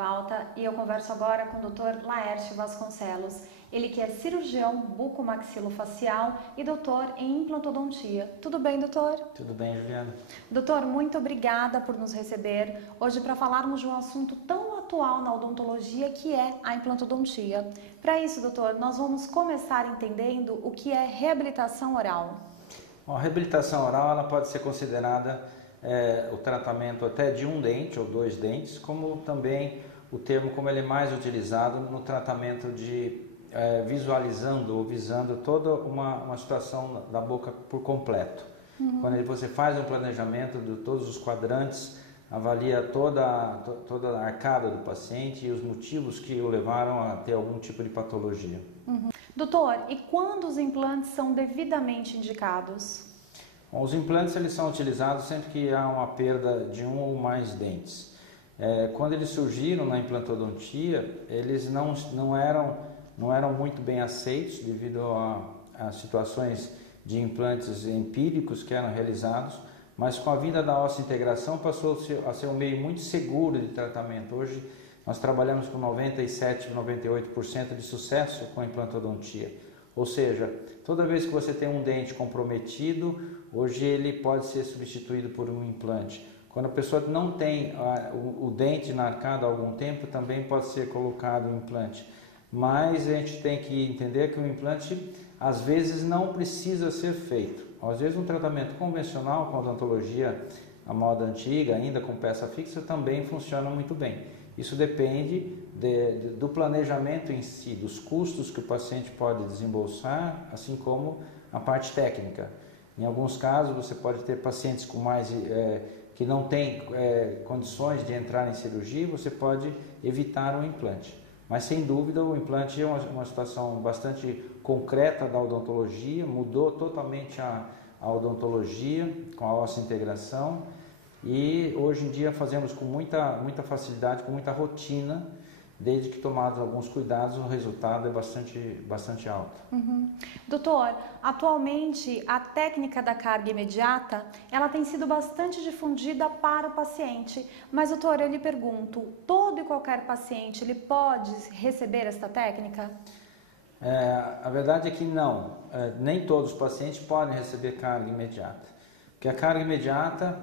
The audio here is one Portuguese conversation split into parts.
Pauta e eu converso agora com o Dr. Laércio Vasconcelos. Ele que é cirurgião bucomaxilofacial e doutor em implantodontia. Tudo bem, doutor? Tudo bem, Juliana. Doutor, muito obrigada por nos receber hoje para falarmos de um assunto tão atual na odontologia que é a implantodontia. Para isso, doutor, nós vamos começar entendendo o que é reabilitação oral. Bom, a reabilitação oral ela pode ser considerada o tratamento até de um dente ou dois dentes, como também o termo como ele é mais utilizado no tratamento de visualizando ou visando toda uma situação da boca por completo. Quando você faz um planejamento de todos os quadrantes, avalia toda a arcada do paciente e os motivos que o levaram a ter algum tipo de patologia. Doutor, e quando os implantes são devidamente indicados? Bom, os implantes eles são utilizados sempre que há uma perda de um ou mais dentes. Quando eles surgiram na implantodontia, eles não eram muito bem aceitos devido a situações de implantes empíricos que eram realizados, mas com a vinda da ossa-integração passou a ser um meio muito seguro de tratamento. Hoje nós trabalhamos com 97, 98% de sucesso com a implantodontia. Ou seja, toda vez que você tem um dente comprometido, hoje ele pode ser substituído por um implante. Quando a pessoa não tem o dente na arcada há algum tempo, também pode ser colocado um implante. Mas a gente tem que entender que o implante às vezes não precisa ser feito. Às vezes um tratamento convencional com odontologia à moda antiga, ainda com peça fixa, também funciona muito bem. Isso depende do planejamento em si, dos custos que o paciente pode desembolsar, assim como a parte técnica. Em alguns casos você pode ter pacientes com que não têm condições de entrar em cirurgia, você pode evitar o implante. Mas sem dúvida o implante é uma situação bastante concreta da odontologia, mudou totalmente a odontologia com a ossa-integração e hoje em dia fazemos com muita facilidade, com muita rotina, desde que tomados alguns cuidados o resultado é bastante alto. Doutor, atualmente a técnica da carga imediata ela tem sido bastante difundida para o paciente, mas doutor, eu lhe pergunto, todo e qualquer paciente ele pode receber esta técnica? A verdade é que não, nem todos os pacientes podem receber carga imediata. Porque a carga imediata,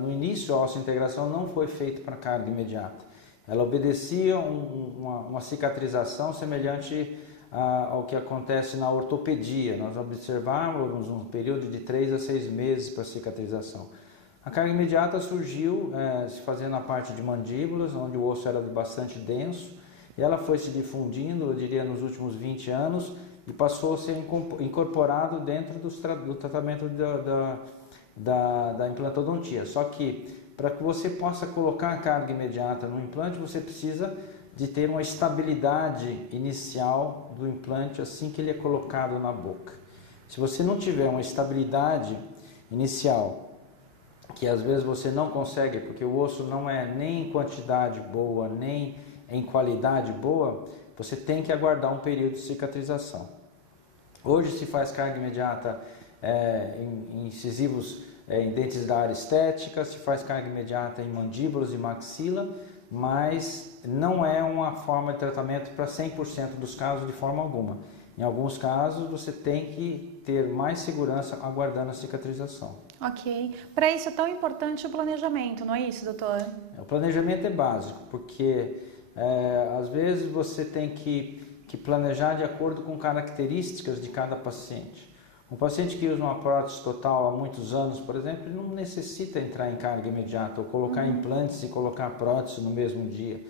no início a ossa-integração não foi feita para carga imediata. Ela obedecia uma cicatrização semelhante ao que acontece na ortopedia. Nós observávamos um período de 3 a 6 meses para cicatrização. A carga imediata surgiu se fazendo na parte de mandíbulas, onde o osso era bastante denso, e ela foi se difundindo, eu diria, nos últimos 20 anos, e passou a ser incorporado dentro do tratamento da implantodontia. Só que, para que você possa colocar a carga imediata no implante, você precisa de ter uma estabilidade inicial do implante assim que ele é colocado na boca. Se você não tiver uma estabilidade inicial, que às vezes você não consegue, porque o osso não é nem em quantidade boa, nem em qualidade boa, você tem que aguardar um período de cicatrização. Hoje se faz carga imediata em incisivos, em dentes da área estética, se faz carga imediata em mandíbulas e maxila, mas não é uma forma de tratamento para 100% dos casos de forma alguma. Em alguns casos você tem que ter mais segurança aguardando a cicatrização. Ok. Para isso é tão importante o planejamento, não é isso, doutor? O planejamento é básico, porque às vezes você tem que planejar de acordo com características de cada paciente. Um paciente que usa uma prótese total há muitos anos, por exemplo, ele não necessita entrar em carga imediata ou colocar implantes e colocar prótese no mesmo dia.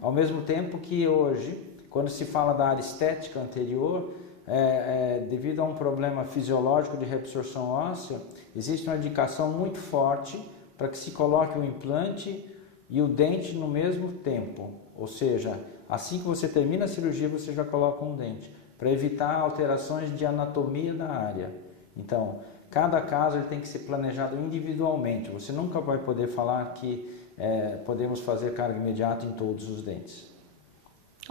Ao mesmo tempo que hoje, quando se fala da área estética anterior, devido a um problema fisiológico de reabsorção óssea, existe uma indicação muito forte para que se coloque o implante e o dente no mesmo tempo. Ou seja, assim que você termina a cirurgia, você já coloca um dente, para evitar alterações de anatomia da área. Então, cada caso ele tem que ser planejado individualmente. Você nunca vai poder falar que podemos fazer carga imediata em todos os dentes.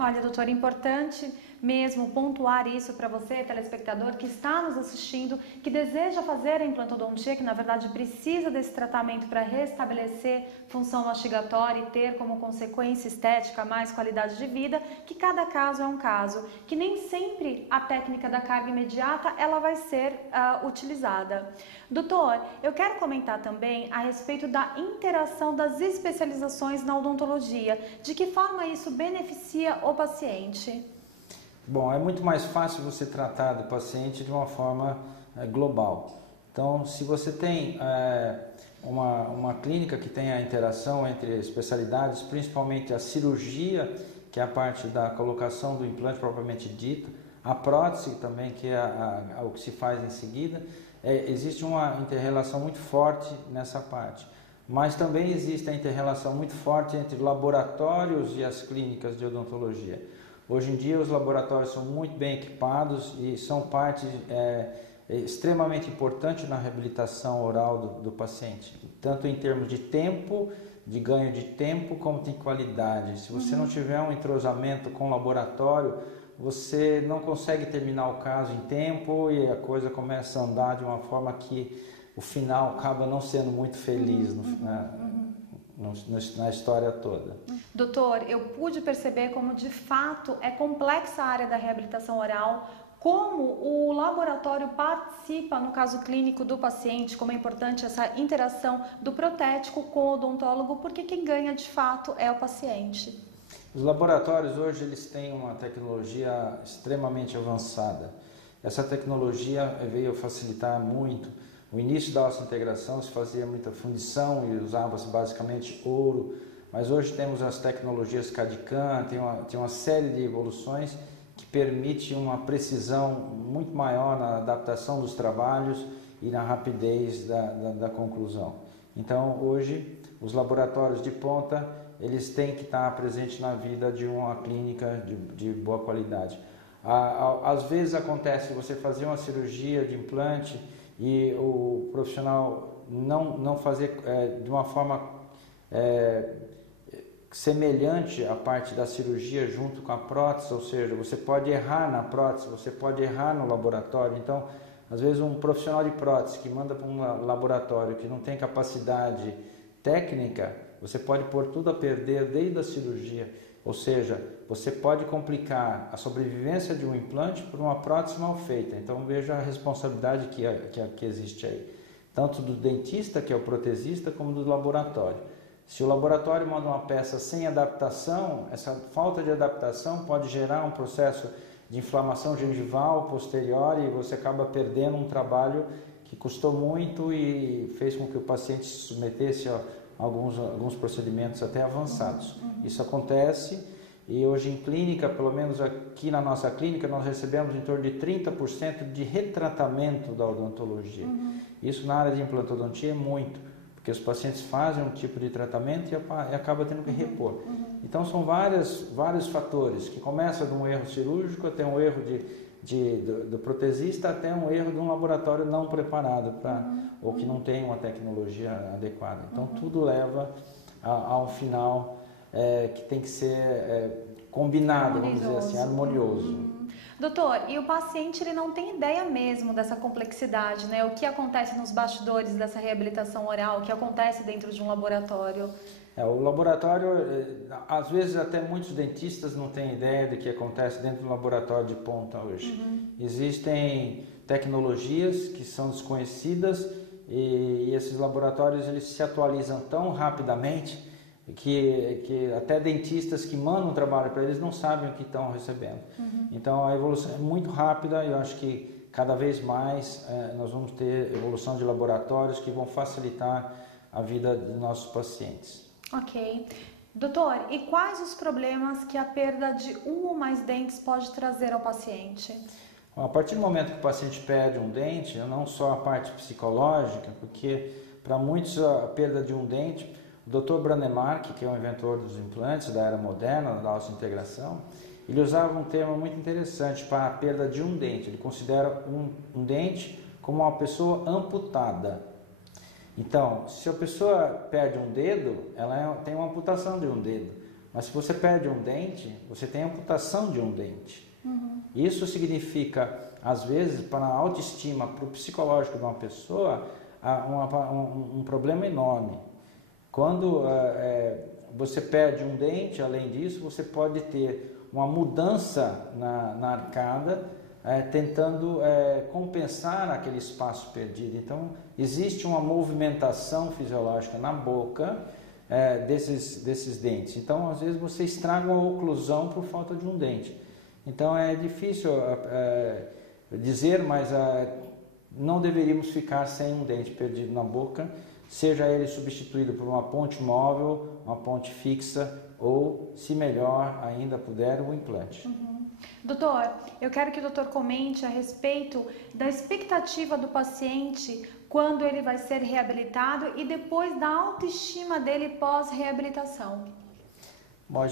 Olha, doutor, é importante mesmo pontuar isso para você, telespectador, que está nos assistindo, que deseja fazer a implantodontia, que na verdade precisa desse tratamento para restabelecer função mastigatória e ter como consequência estética mais qualidade de vida, que cada caso é um caso, que nem sempre a técnica da carga imediata ela vai ser utilizada. Doutor, eu quero comentar também a respeito da interação das especializações na odontologia. De que forma isso beneficia o paciente? Bom, é muito mais fácil você tratar do paciente de uma forma global. Então, se você tem uma clínica que tem a interação entre especialidades, principalmente a cirurgia, que é a parte da colocação do implante propriamente dita, a prótese também, que é o que se faz em seguida, existe uma inter-relação muito forte nessa parte. Mas também existe a inter-relação muito forte entre laboratórios e as clínicas de odontologia. Hoje em dia os laboratórios são muito bem equipados e são parte extremamente importante na reabilitação oral do paciente, tanto em termos de tempo, de ganho de tempo, como de qualidade. Se você não tiver um entrosamento com o laboratório, você não consegue terminar o caso em tempo e a coisa começa a andar de uma forma que o final acaba não sendo muito feliz na história toda. Doutor, eu pude perceber como de fato é complexa a área da reabilitação oral, como o laboratório participa no caso clínico do paciente, como é importante essa interação do protético com o odontólogo, porque quem ganha de fato é o paciente. Os laboratórios hoje eles têm uma tecnologia extremamente avançada. Essa tecnologia veio facilitar muito. No início da osseointegração se fazia muita fundição e usava-se basicamente ouro, mas hoje temos as tecnologias CAD/CAM, tem uma série de evoluções que permite uma precisão muito maior na adaptação dos trabalhos e na rapidez da conclusão. Então hoje os laboratórios de ponta eles têm que estar presentes na vida de uma clínica de boa qualidade. Às vezes acontece você fazer uma cirurgia de implante e o profissional não fazer de uma forma semelhante à parte da cirurgia junto com a prótese, ou seja, você pode errar na prótese, você pode errar no laboratório. Então, às vezes um profissional de prótese que manda para um laboratório que não tem capacidade técnica, você pode pôr tudo a perder desde a cirurgia, ou seja, você pode complicar a sobrevivência de um implante por uma prótese mal feita. Então veja a responsabilidade que existe aí, tanto do dentista, que é o protesista, como do laboratório. Se o laboratório manda uma peça sem adaptação, essa falta de adaptação pode gerar um processo de inflamação gengival posterior e você acaba perdendo um trabalho que custou muito e fez com que o paciente se submetesse a alguns procedimentos até avançados. Isso acontece e hoje em clínica, pelo menos aqui na nossa clínica, nós recebemos em torno de 30% de retratamento da odontologia. Isso na área de implantodontia é muito, porque os pacientes fazem um tipo de tratamento e acaba tendo que repor. Então são vários fatores, que começa de um erro cirúrgico até um erro do protesista até um erro de um laboratório não preparado ou que não tem uma tecnologia adequada. Então tudo leva a um final que tem que ser combinado, vamos dizer assim, harmonioso. Doutor, e o paciente ele não tem ideia mesmo dessa complexidade, né? O que acontece nos bastidores dessa reabilitação oral, o que acontece dentro de um laboratório? O laboratório, às vezes até muitos dentistas não têm ideia do que acontece dentro do laboratório de ponta hoje. Existem tecnologias que são desconhecidas e esses laboratórios eles se atualizam tão rapidamente que até dentistas que mandam um trabalho para eles não sabem o que estão recebendo. Então a evolução é muito rápida e eu acho que cada vez mais nós vamos ter evolução de laboratórios que vão facilitar a vida dos nossos pacientes. Ok. Doutor, e quais os problemas que a perda de um ou mais dentes pode trazer ao paciente? A partir do momento que o paciente perde um dente, não só a parte psicológica, porque para muitos a perda de um dente, o Dr. Brånemark, que é o inventor dos implantes da era moderna, da osseointegração, ele usava um termo muito interessante para a perda de um dente. Ele considera um dente como uma pessoa amputada. Então, se a pessoa perde um dedo, ela tem uma amputação de um dedo. Mas se você perde um dente, você tem amputação de um dente. Isso significa, às vezes, para a autoestima, para o psicológico de uma pessoa, um problema enorme. Quando você perde um dente, além disso, você pode ter uma mudança na arcada, tentando compensar aquele espaço perdido. Então, existe uma movimentação fisiológica na boca desses dentes. Então, às vezes, você estraga uma oclusão por falta de um dente. Então, é difícil dizer, mas não deveríamos ficar sem um dente perdido na boca, seja ele substituído por uma ponte móvel, uma ponte fixa ou, se melhor ainda puder, um implante. Doutor, eu quero que o doutor comente a respeito da expectativa do paciente quando ele vai ser reabilitado e depois da autoestima dele pós-reabilitação. Bom,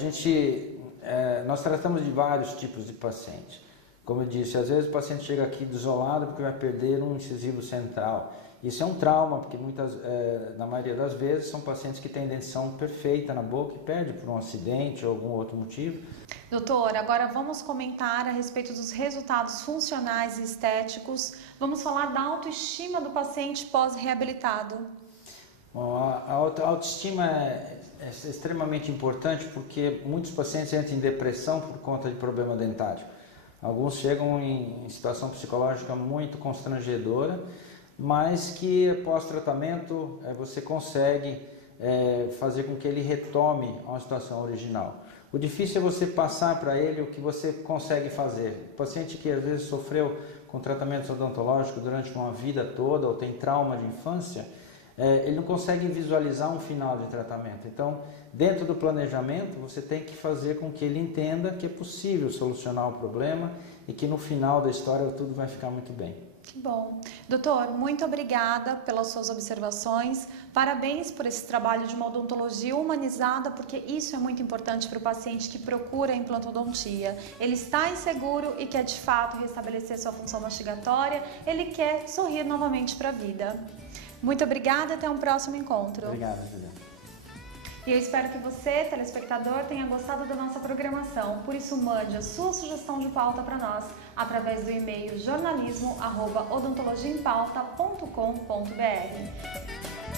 nós tratamos de vários tipos de paciente. Como eu disse, às vezes o paciente chega aqui desolado porque vai perder um incisivo central. Isso é um trauma, porque na maioria das vezes são pacientes que têm dentição perfeita na boca e perdem por um acidente ou algum outro motivo. Doutor, agora vamos comentar a respeito dos resultados funcionais e estéticos. Vamos falar da autoestima do paciente pós-reabilitado. Bom, a autoestima é extremamente importante porque muitos pacientes entram em depressão por conta de problema dentário. Alguns chegam em situação psicológica muito constrangedora, mas que pós-tratamento você consegue fazer com que ele retome a uma situação original. O difícil é você passar para ele o que você consegue fazer. O paciente que às vezes sofreu com tratamentos odontológicos durante uma vida toda ou tem trauma de infância, ele não consegue visualizar um final de tratamento. Então, dentro do planejamento, você tem que fazer com que ele entenda que é possível solucionar o problema e que no final da história tudo vai ficar muito bem. Que bom. Doutor, muito obrigada pelas suas observações. Parabéns por esse trabalho de uma odontologia humanizada, porque isso é muito importante para o paciente que procura a implantodontia. Ele está inseguro e quer de fato restabelecer sua função mastigatória, ele quer sorrir novamente para a vida. Muito obrigada e até um próximo encontro. Obrigado, Juliana. E eu espero que você, telespectador, tenha gostado da nossa programação. Por isso, mande a sua sugestão de pauta para nós através do e-mail jornalismo@odontologiaempauta.com.br.